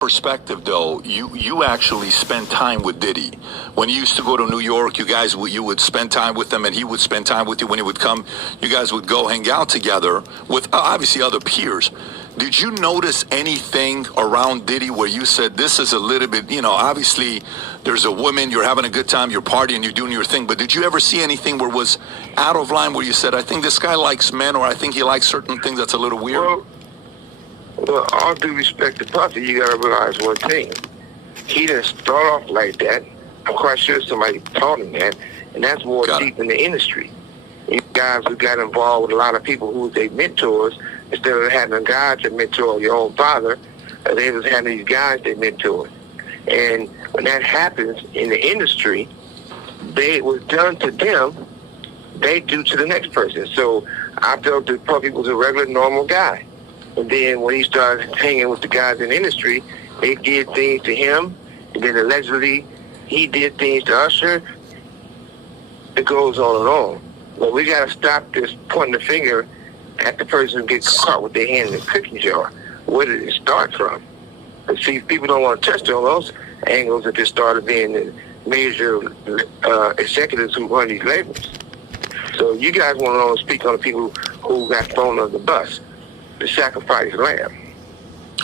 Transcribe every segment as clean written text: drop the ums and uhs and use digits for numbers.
perspective, though, you actually spent time with Diddy. When you used to go to New York, you would spend time with him, and he would spend time with you. When he would come, you guys would go hang out together with obviously other peers. Did you notice anything around Diddy where you said, this is a little bit, obviously there's a woman, you're having a good time, you're partying, you're doing your thing, but did you ever see anything where it was out of line, where you said, I think this guy likes men, or I think he likes certain things that's a little weird? Well, all due respect to Puffy, you gotta realize one thing. He didn't start off like that. I'm quite sure somebody taught him that, and that's more deep in the industry. You guys who got involved with a lot of people who they mentors, instead of having a guy to mentor your own father, they was having these guys they mentored. And when that happens in the industry, it was done to them, they do to the next person. So I felt that Puffy was a regular, normal guy. And then when he started hanging with the guys in the industry, they did things to him. And then allegedly, he did things to Usher. It goes on and on. But we got to stop this pointing the finger at the person who gets caught with their hand in the cookie jar. Where did it start from? But see, people don't want to touch on those angles that just started being the major executives who run these labels. So you guys want to speak on the people who got thrown under the bus. The sacrifice lamb.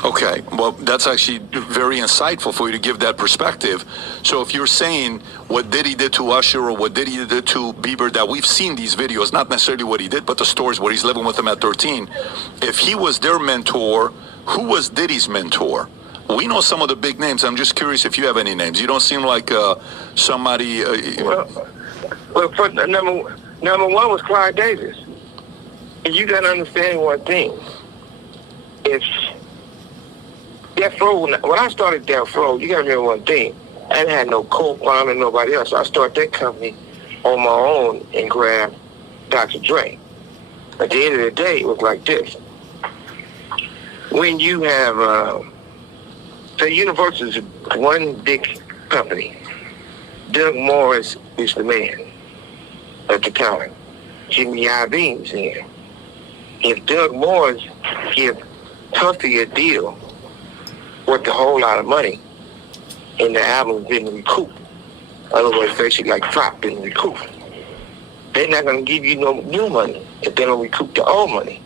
Okay, well, that's actually very insightful for you to give that perspective. So if you're saying what Diddy did to Usher or what Diddy did to Bieber, that we've seen these videos, not necessarily what he did, but the stories where he's living with them at 13. If he was their mentor, who was Diddy's mentor? We know some of the big names. I'm just curious if you have any names. You don't seem like somebody... Well, for number one was Clyde Davis. And you got to understand one thing. If Death Row, when I started Death Row, you got to remember one thing. I didn't have no co-founder, nobody else. So I started that company on my own and grabbed Dr. Dre. At the end of the day, it was like this. When you have, say Universal is one big company. Doug Morris is the man at the time. Jimmy Iovine's in. If Doug Morris give Puffy a deal worth a whole lot of money and the album didn't recoup, in other words, basically like flop didn't recoup, they're not going to give you no new money if they don't recoup the old money.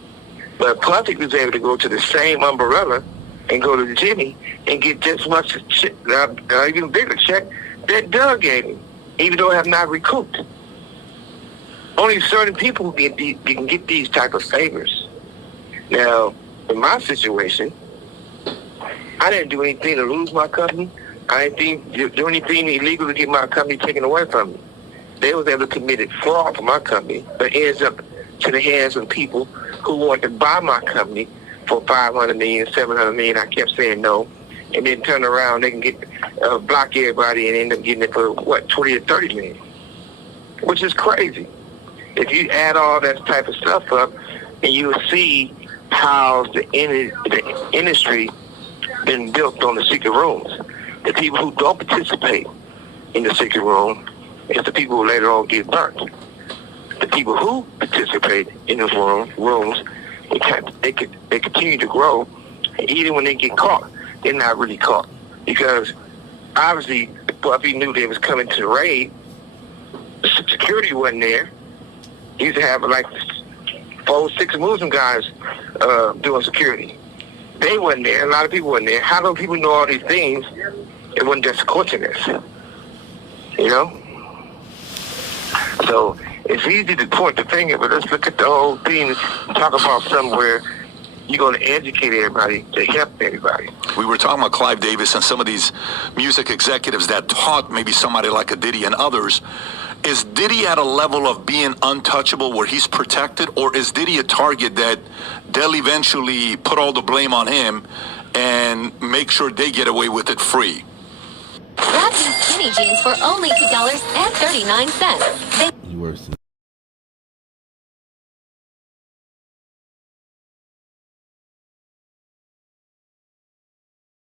But Puffy was able to go to the same umbrella and go to Jimmy and get just much, even bigger check that Doug gave him, even though it have not recouped. Only certain people can get these type of favors. Now, in my situation, I didn't do anything to lose my company. I didn't do anything illegal to get my company taken away from me. They was able to commit fraud for my company, but it ends up to the hands of people who want to buy my company for $500 million, $700 million. I kept saying no, and then turn around, they can get block everybody and end up getting it for what, 20 or 30 million, which is crazy. If you add all that type of stuff up, and you will see how the industry been built on the secret rooms. The people who don't participate in the secret room is the people who later on get burnt. The people who participate in those rooms, they continue to grow, and even when they get caught, they're not really caught. Because obviously, Puffy knew they was coming to the raid. The security wasn't there. He used to have like 4, 6 Muslim guys doing security. They wasn't there. A lot of people wasn't there. How do people know all these things? It wasn't just a coincidence, you know? So it's easy to point the finger, but let's look at the whole thing and talk about somewhere you're going to educate everybody to help everybody. We were talking about Clive Davis and some of these music executives that taught maybe somebody like a Diddy and others. Is Diddy at a level of being untouchable where he's protected, or is Diddy a target that they'll eventually put all the blame on him and make sure they get away with it free? Grab these skinny jeans for only $2.39.